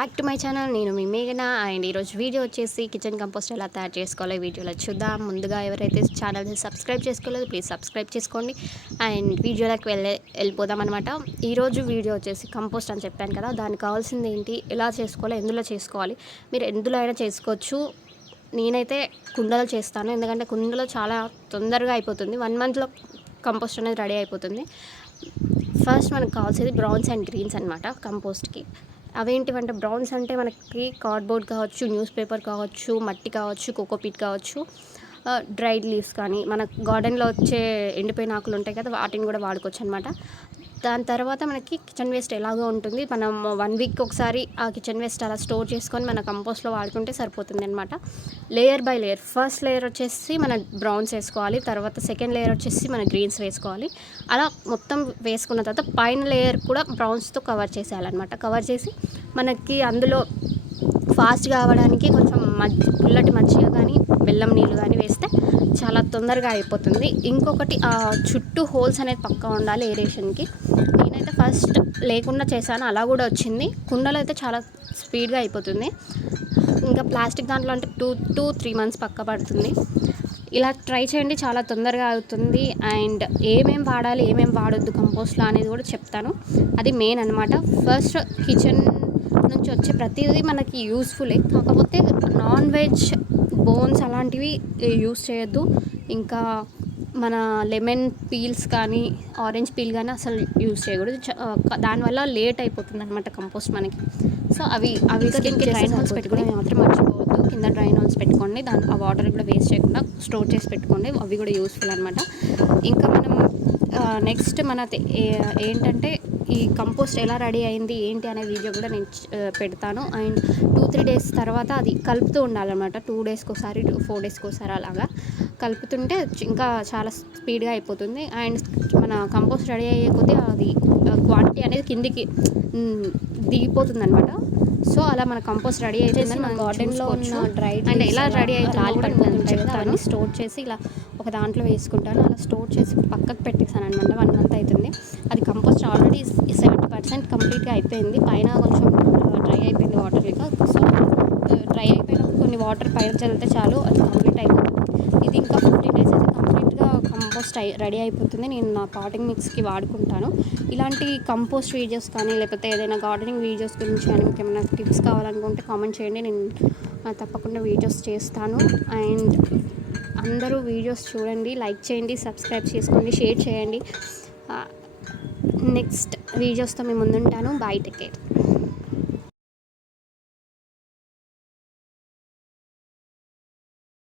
Back to my channel. నేను మీ మేఘన. And ఈరోజు వీడియో వచ్చేసి కిచెన్ కంపోస్ట్ ఎలా తయారు చేసుకోవాలో వీడియోలో చూద్దాం. ముందుగా ఎవరైతే ఛానల్ని సబ్స్క్రైబ్ చేసుకోలేదో ప్లీజ్ సబ్స్క్రైబ్ చేసుకోండి. అండ్ వీడియోలోకి వెళ్ళిపోదాం అనమాట. ఈరోజు వీడియో వచ్చేసి కంపోస్ట్ అని చెప్పాను కదా, దానికి కావాల్సింది ఏంటి, ఎలా చేసుకోవాలి, ఎందులో చేసుకోవాలి. మీరు ఎందులో అయినా చేసుకోవచ్చు. నేనైతే కుండలో చేస్తాను, ఎందుకంటే కుండలో చాలా తొందరగా అయిపోతుంది. 1 monthలో కంపోస్ట్ అనేది రెడీ అయిపోతుంది. ఫస్ట్ మనకు కావాల్సింది బ్రౌన్స్ అండ్ గ్రీన్స్ అనమాట కంపోస్ట్కి. అవేంటివంటే బ్రౌన్స్ అంటే మనకి కార్డ్బోర్డ్ కావచ్చు, న్యూస్ పేపర్ కావచ్చు, మట్టి కావచ్చు, కోకోపీట్ కావచ్చు, డ్రైడ్ లీవ్స్ కానీ, మన గార్డెన్లో వచ్చే ఎండిపోయిన ఆకులు ఉంటాయి కదా, వాటిని కూడా వాడుకోవచ్చు అనమాట. దాని తర్వాత మనకి కిచెన్ వేస్ట్ ఎలాగో ఉంటుంది, మనం 1 week ఒకసారి ఆ కిచెన్ వేస్ట్ అలా స్టోర్ చేసుకొని మన కంపోస్ట్లో వాడుకుంటే సరిపోతుంది అనమాట. Layer by layer, first layer వచ్చేసి మన బ్రౌన్స్ వేసుకోవాలి, తర్వాత సెకండ్ లేయర్ వచ్చేసి మన గ్రీన్స్ వేసుకోవాలి. అలా మొత్తం వేసుకున్న తర్వాత పైన లేయర్ కూడా బ్రౌన్స్తో కవర్ చేసేయాలన్నమాట. కవర్ చేసి మనకి అందులో ఫాస్ట్గా అవ్వడానికి కొంచెం పుల్లటి మజ్జిగ కానీ బెల్లం నీళ్ళు కానీ వేస్తే చాలా తొందరగా అయిపోతుంది. ఇంకొకటి చుట్టూ హోల్స్ అనేది పక్కా ఉండాలి ఏరేషన్కి. నేనైతే ఫస్ట్ లేకుండా చేశాను, అలా కూడా వచ్చింది. కుండలో అయితే చాలా స్పీడ్గా అయిపోతుంది. ఇంకా ప్లాస్టిక్ దాంట్లో అంటే 2 to 3 months పక్క పడుతుంది. ఇలా ట్రై చేయండి, చాలా తొందరగా అవుతుంది. అండ్ ఏమేమి వాడాలి, ఏమేమి వాడొద్దు కంపోస్ట్లో అనేది కూడా చెప్తాను. అది మెయిన్ అనమాట. ఫస్ట్ కిచెన్ నుంచి వచ్చే ప్రతిదీ మనకి యూస్ఫుల్లే, కాకపోతే నాన్ వెజ్ బోన్స్ అలాంటివి యూస్ చేయొద్దు. ఇంకా మన లెమన్ పీల్స్ కానీ, ఆరెంజ్ పీల్ కానీ అసలు యూస్ చేయకూడదు. దానివల్ల లేట్ అయిపోతుంది అనమాట కంపోస్ట్ మనకి. సో అవి కింద డ్రైన్ హోల్స్ పెట్టుకుని మాత్రం మర్చిపోవద్దు. కింద డ్రైన్ హోల్స్ పెట్టుకోండి, ఆ వాటర్ కూడా వేస్ట్ చేయకుండా స్టోర్ చేసి పెట్టుకోండి. అవి కూడా యూస్ఫుల్ అనమాట. ఇంకా మనం నెక్స్ట్ ఏంటంటే ఈ కంపోస్ట్ ఎలా రెడీ అయింది ఏంటి అనే వీడియో కూడా నేను పెడతాను. అండ్ 2-3 days తర్వాత అది కలుపుతూ ఉండాలన్నమాట. 2 daysకి ఒకసారి 4 daysకి ఒకసారి అలాగా కలుపుతుంటే ఇంకా చాలా స్పీడ్గా అయిపోతుంది. అండ్ మన కంపోస్ట్ రెడీ అయ్యే కొద్దీ అది క్వాంటిటీ అనేది కిందికి దిగిపోతుంది అనమాట. సో అలా మన కంపోస్ట్ రెడీ అయిపోయిందని మన గార్డెన్లో ఉన్న డ్రై అండ్ ఎలా రెడీ అవుతుంది చెప్తాను. స్టోర్ చేసి ఇలా ఒక దాంట్లో వేసుకుంటాను. అలా స్టోర్ చేసి పక్కకు పెట్టేసాను అనమాట. 1 month అవుతుంది. అది కంపోస్ట్ ఆల్రెడీ 70% కంప్లీట్గా అయిపోయింది. పైన కొంచెం డ్రై అయిపోయింది వాటర్ లేక. సో డ్రై అయిపోయినప్పుడు కొన్ని వాటర్ పైన చల్లితే చాలు, అది కంప్లీట్ అయిపోతుంది. ఇది ఇంకా 15 days అయితే కంప్లీట్గా కంపోస్ట్ రెడీ అయిపోతుంది. నేను నా పాటింగ్ మిక్స్కి వాడుకుంటాను. ఇలాంటి కంపోస్ట్ వీడియోస్ కానీ, లేకపోతే ఏదైనా గార్డెనింగ్ వీడియోస్ గురించి కానీ మీకు ఏమైనా టిప్స్ కావాలనుకుంటే కామెంట్ చేయండి, నేను తప్పకుండా వీడియోస్ చేస్తాను. అండ్ అందరూ వీడియోస్ చూడండి, లైక్ చేయండి, సబ్స్క్రైబ్ చేసుకోండి, షేర్ చేయండి. నెక్స్ట్ వీడియోస్తో మేము ముందుంటాను. Bye, take care.